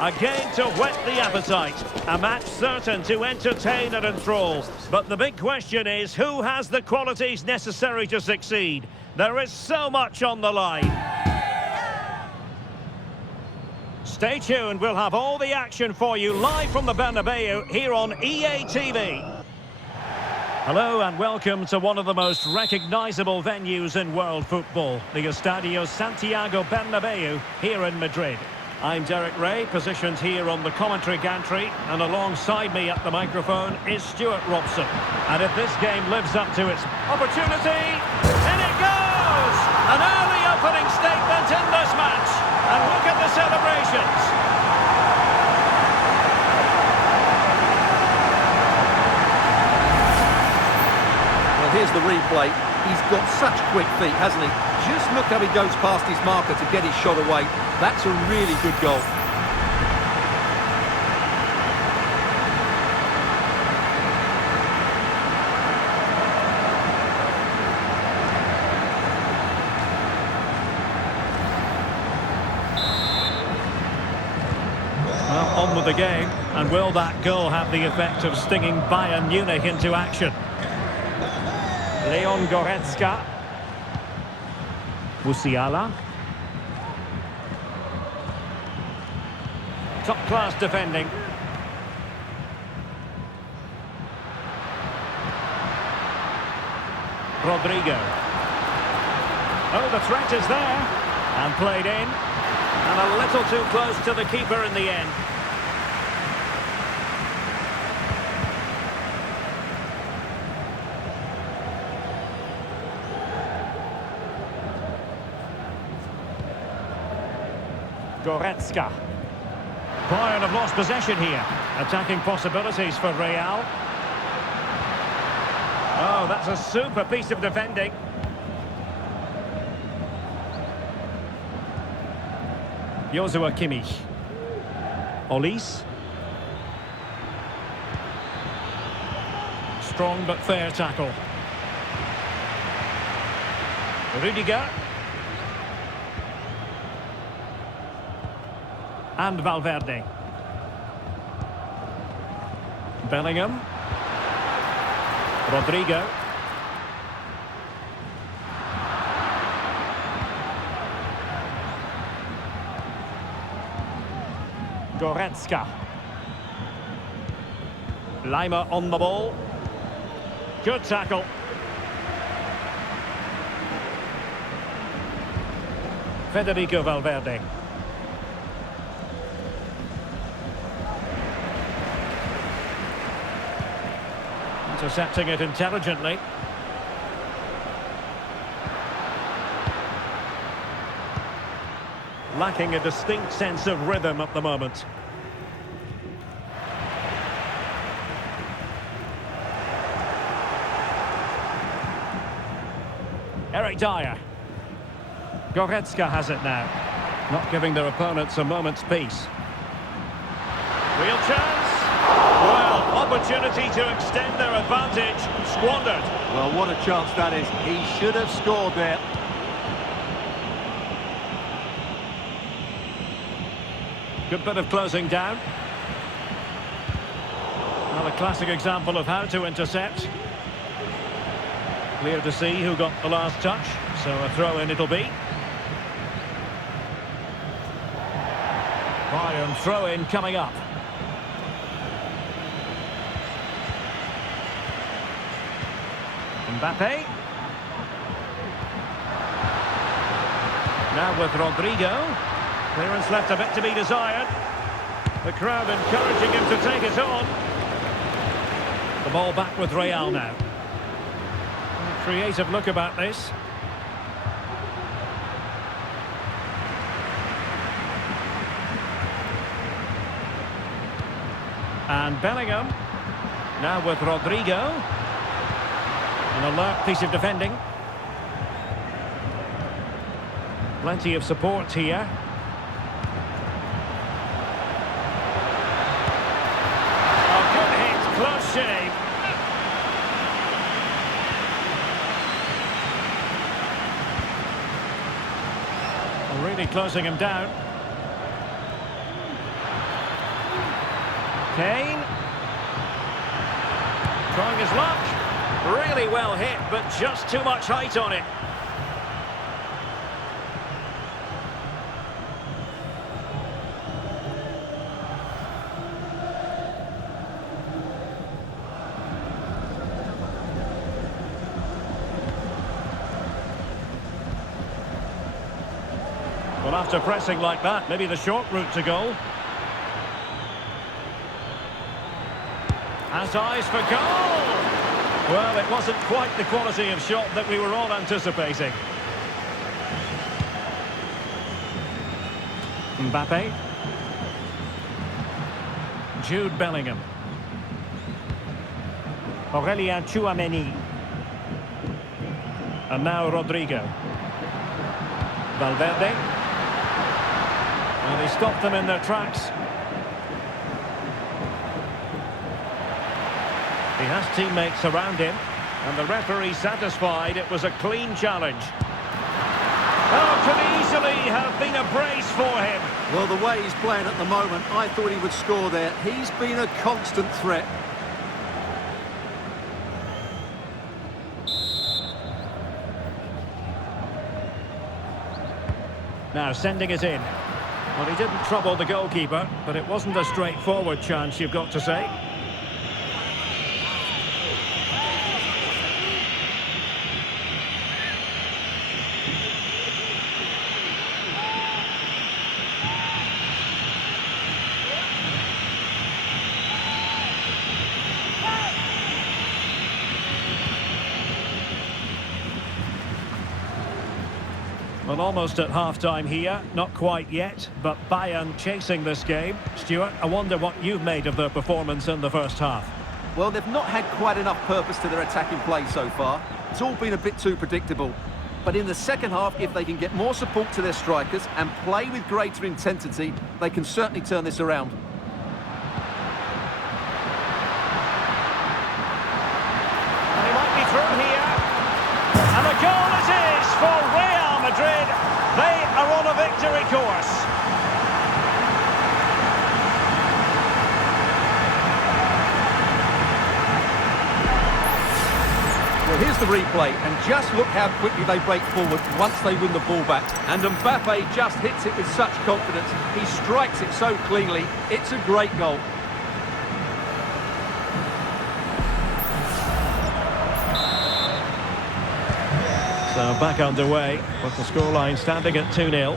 A game to whet the appetite. A match certain to entertain and enthrall. But the big question is, who has the qualities necessary to succeed? There is so much on the line. Stay tuned, we'll have all the action for you live from the Bernabeu here on EA TV. Hello and welcome to one of the most recognisable venues in world football, the Estadio Santiago Bernabeu here in Madrid. I'm Derek Ray, positioned here on the commentary gantry, and alongside me at the microphone is Stuart Robson. And if this game lives up to its opportunity, in it goes! An early opening statement in this match, and look at the celebrations. Well, here's the replay. He's got such quick feet, hasn't he? Just look how he goes past his marker to get his shot away. That's a really good goal. Well, on with the game, and will that goal have the effect of stinging Bayern Munich into action? Leon Goretzka. Musiala. Top-class defending. Rodrigo. Oh, the threat is there. And played in. And a little too close to the keeper in the end. Goretzka. Bayern have lost possession here. Attacking possibilities for Real. Oh, that's a super piece of defending. Joshua Kimmich. Olise. Strong but fair tackle. Rudiger. And Valverde. Bellingham. Rodrigo. Goretzka. Lima on the ball. Good tackle. Federico Valverde. Intercepting it intelligently. Lacking a distinct sense of rhythm at the moment. Eric Dyer. Goretzka has it now. Not giving their opponents a moment's peace. Real chance. Well, opportunity to extend their advantage, squandered. Well, what a chance that is. He should have scored there. Good bit of closing down. Well, a classic example of how to intercept. Clear to see who got the last touch, so a throw-in it'll be. Bayern throw-in coming up. Mbappé. Now with Rodrigo. Clearance left a bit to be desired. The crowd encouraging him to take it on. The ball back with Real now. A creative look about this. And Bellingham. Now with Rodrigo. An alert piece of defending. Plenty of support here. Oh, good hit, close shave. Really closing him down. Kane. Trying his luck. Really well hit, but just too much height on it. Well, after pressing like that, maybe the short route to goal. Has eyes for goal! Well, it wasn't quite the quality of shot that we were all anticipating. Mbappe. Jude Bellingham. Aurelien Tchouameni. And now Rodrigo. Valverde. And he stopped them in their tracks. He has teammates around him, and the referee satisfied it was a clean challenge. Oh, could easily have been a brace for him. Well, the way he's playing at the moment, I thought he would score there. He's been a constant threat. Now sending it in. Well, he didn't trouble the goalkeeper, but it wasn't a straightforward chance, you've got to say. Well, almost at half-time here, not quite yet, but Bayern chasing this game. Stuart, I wonder what you've made of their performance in the first half. Well, they've not had quite enough purpose to their attacking play so far. It's all been a bit too predictable. But in the second half, if they can get more support to their strikers and play with greater intensity, they can certainly turn this around. And he might be through here. And a goal it is for Real Madrid. They are on a victory course. Well, here's the replay, and just look how quickly they break forward once they win the ball back. And Mbappe just hits it with such confidence. He strikes it so cleanly. It's a great goal. So back underway, with the scoreline standing at 2-0.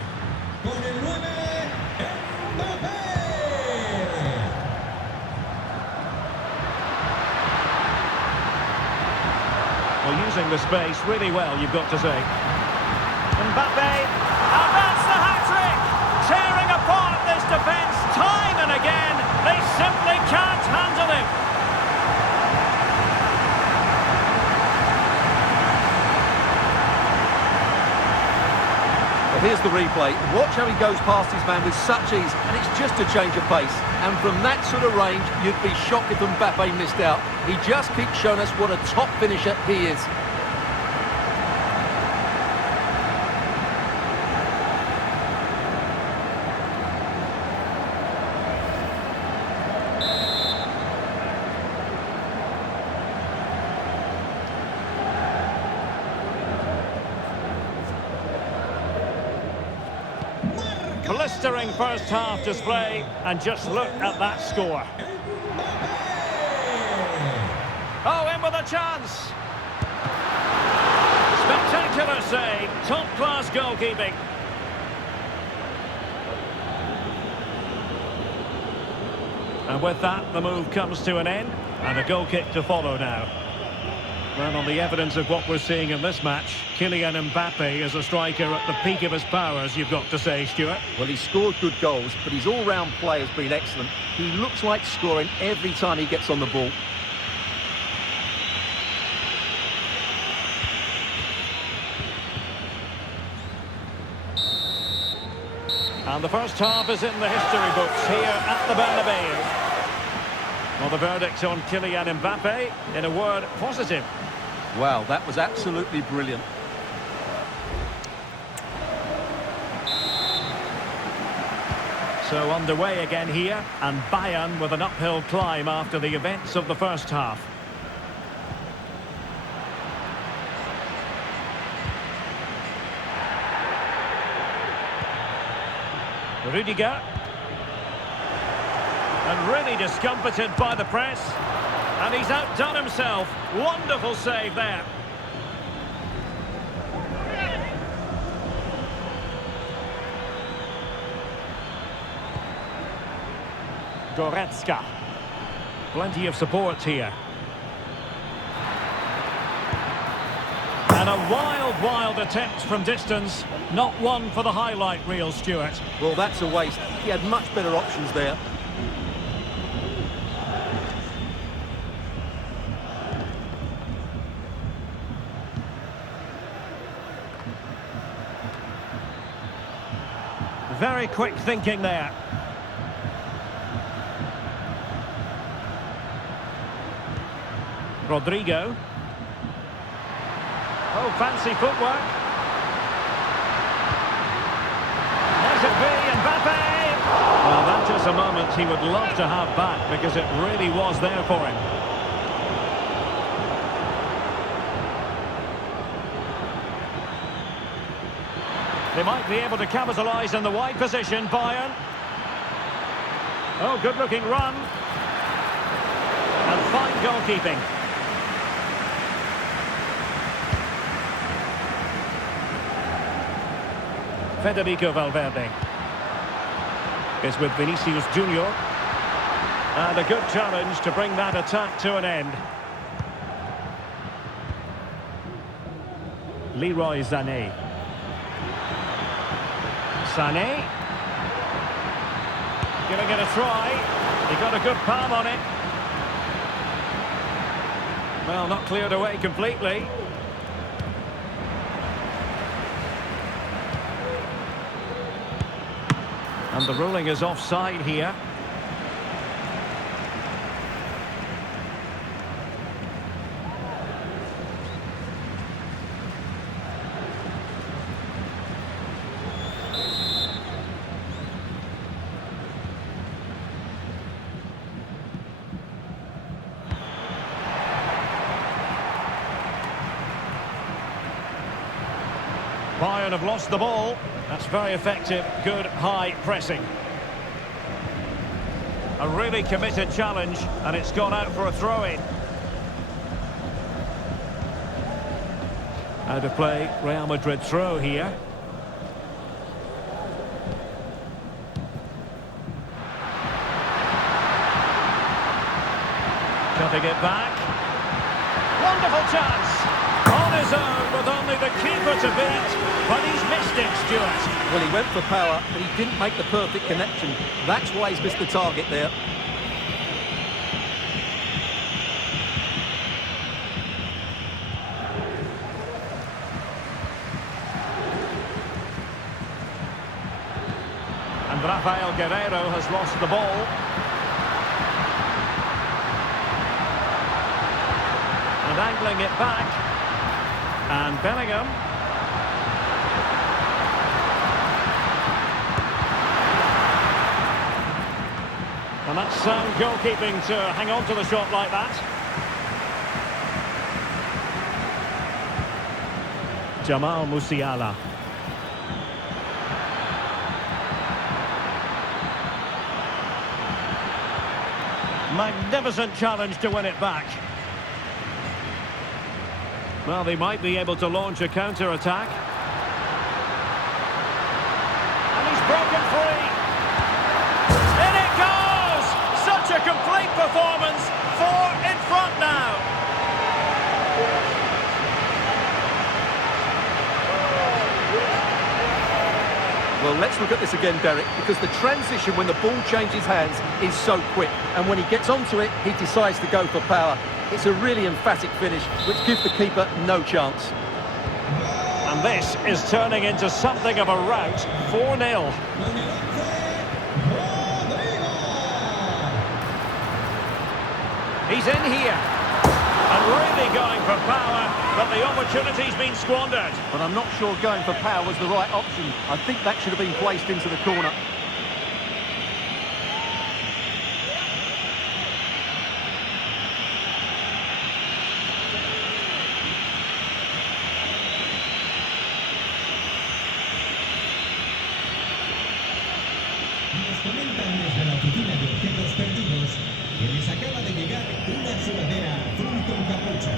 Well, using the space really well, you've got to say. Mbappe, and that's the hat-trick! Tearing apart this defence time and again. They simply can't handle him. Here's the replay. Watch how he goes past his man with such ease, and it's just a change of pace. And from that sort of range, you'd be shocked if Mbappe missed out. He just keeps showing us what a top finisher he is. Blistering first half display, and just look at that score. Oh, in with a chance. Spectacular save, top-class goalkeeping. And with that, the move comes to an end, and a goal kick to follow now. Well, on the evidence of what we're seeing in this match, Kylian Mbappe is a striker at the peak of his powers, you've got to say, Stuart. Well, he's scored good goals, but his all-round play has been excellent. He looks like scoring every time he gets on the ball. And the first half is in the history books here at the Bernabeu. Well, the verdict on Kylian Mbappe, in a word, positive. Wow, that was absolutely brilliant. So underway again here, and Bayern with an uphill climb after the events of the first half. Rudiger. And really discomfited by the press. And he's outdone himself. Wonderful save there. Goretzka. Plenty of support here. And a wild attempt from distance. Not one for the highlight reel, Stuart. Well, that's a waste. He had much better options there. Very quick thinking there. Rodrigo. Oh, fancy footwork. Might it be Mbappe? Well, that's just a moment he would love to have back because it really was there for him. They might be able to capitalise in the wide position, Bayern. Oh, good-looking run. And fine goalkeeping. Federico Valverde is with Vinicius Junior. And a good challenge to bring that attack to an end. Leroy Sané. Sané. Giving it a try. He got a good palm on it. Well, not cleared away completely. And the ruling is offside here. Bayern have lost the ball. That's very effective, good high pressing. A really committed challenge, and it's gone out for a throw-in. Out of play, Real Madrid throw here. Cutting it back. Wonderful chance! On his own with only the keeper to beat, but he's missed it, Stuart. Well, he went for power, but he didn't make the perfect connection. That's why he's missed the target there. And Rafael Guerreiro has lost the ball. And angling it back. And Bellingham. And that's sound goalkeeping to hang on to the shot like that. Jamal Musiala. Magnificent challenge to win it back. Well, they might be able to launch a counter-attack. And he's broken free. In it goes! Such a complete performance. 4 in front now. Well, let's look at this again, Derek, because the transition when the ball changes hands is so quick. And when he gets onto it, he decides to go for power. It's a really emphatic finish, which gives the keeper no chance. And this is turning into something of a rout. 4-0. He's in here. And really going for power, but the opportunity's been squandered. But I'm not sure going for power was the right option. I think that should have been placed into the corner. capucha.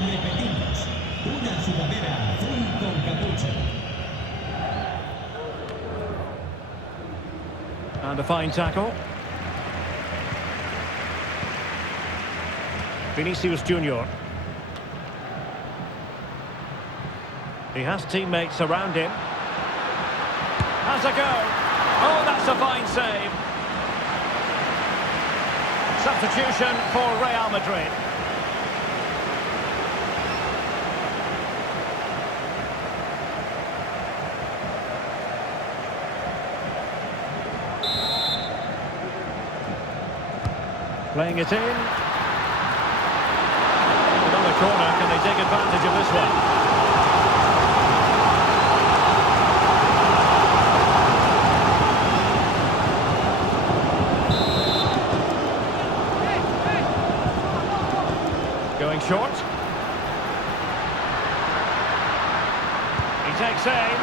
Repetimos, una sudadera azul con capucha. And a fine tackle. Vinicius Junior. He has teammates around him. Has a go. Oh, that's a fine save. Substitution for Real Madrid. Playing it in. Another corner, can they take advantage of this one? Going short. He takes aim.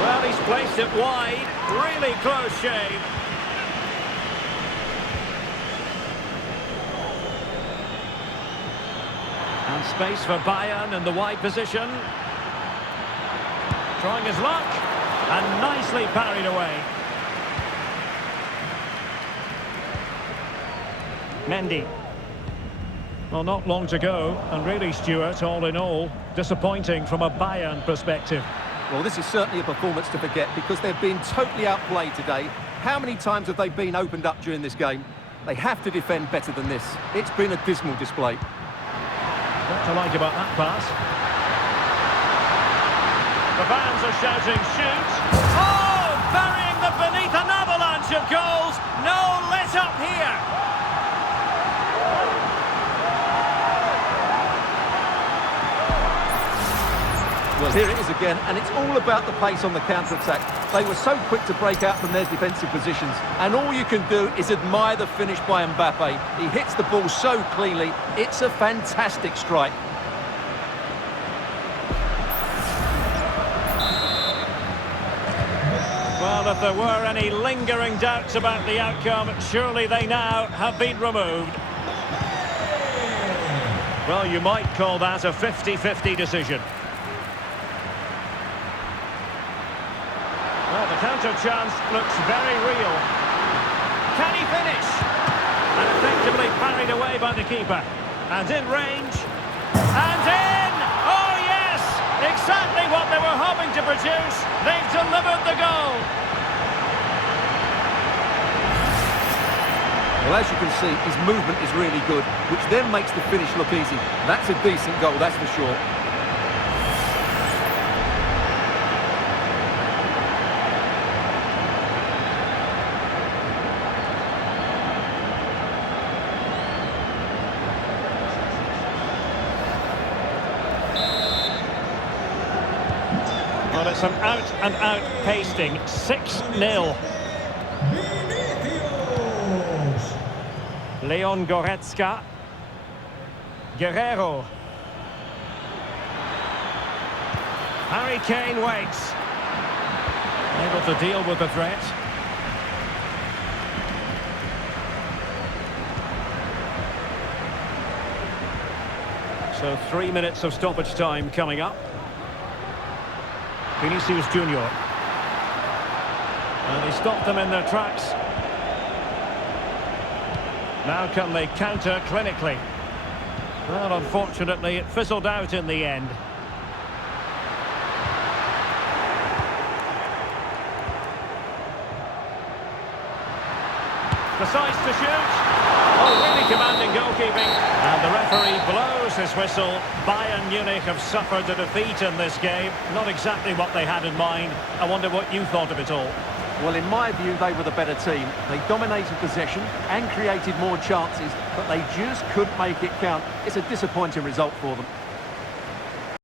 Well, he's placed it wide. Really close shave. And space for Bayern in the wide position. Trying his luck. And nicely parried away. Mendy. Well, not long to go, and really, Stuart, all in all, disappointing from a Bayern perspective. Well, this is certainly a performance to forget because they've been totally outplayed today. How many times have they been opened up during this game? They have to defend better than this. It's been a dismal display. What to like about that pass? The fans are shouting, shoot! Oh, burying them beneath an avalanche of goals! No let up here! Well, here it is again, and it's all about the pace on the counter-attack. They were so quick to break out from their defensive positions, and all you can do is admire the finish by Mbappe. He hits the ball so cleanly, it's a fantastic strike. Well, if there were any lingering doubts about the outcome, surely they now have been removed. Well, you might call that a 50-50 decision. Well, the counter chance looks very real. Can he finish? And effectively parried away by the keeper. And in range. And in! Oh, yes! Exactly what they were hoping to produce. They've delivered the goal. Well, as you can see, his movement is really good, which then makes the finish look easy. That's a decent goal, that's for sure. Well, it's an out-and-out pasting. 6-0. Leon Goretzka. Guerrero. Harry Kane waits. Able to deal with the threat. So 3 minutes of stoppage time coming up. Vinicius Junior. And he stopped them in their tracks. Now can they counter clinically? Well, unfortunately, it fizzled out in the end. Decides to shoot. Oh, really commanding goalkeeping. And the referee blows his whistle. Bayern Munich have suffered a defeat in this game. Not exactly what they had in mind. I wonder what you thought of it all. Well, in my view, they were the better team. They dominated possession and created more chances, but they just couldn't make it count. It's a disappointing result for them.